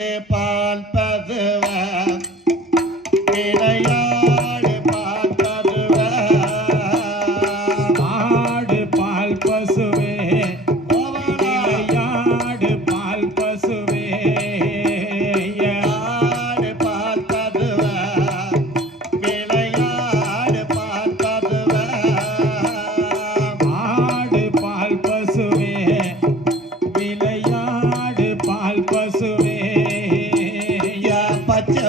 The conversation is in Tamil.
பால் பதுவ விளையாடு பால் பதுவ ஆடு பால் பசுவே விளையாடு பால் பசுவே ஆடு பால் பதுவ விளையாடு பால் பதுவ ஆடு பால் பசுவே விளையாடு பால் பசுவே பச்சை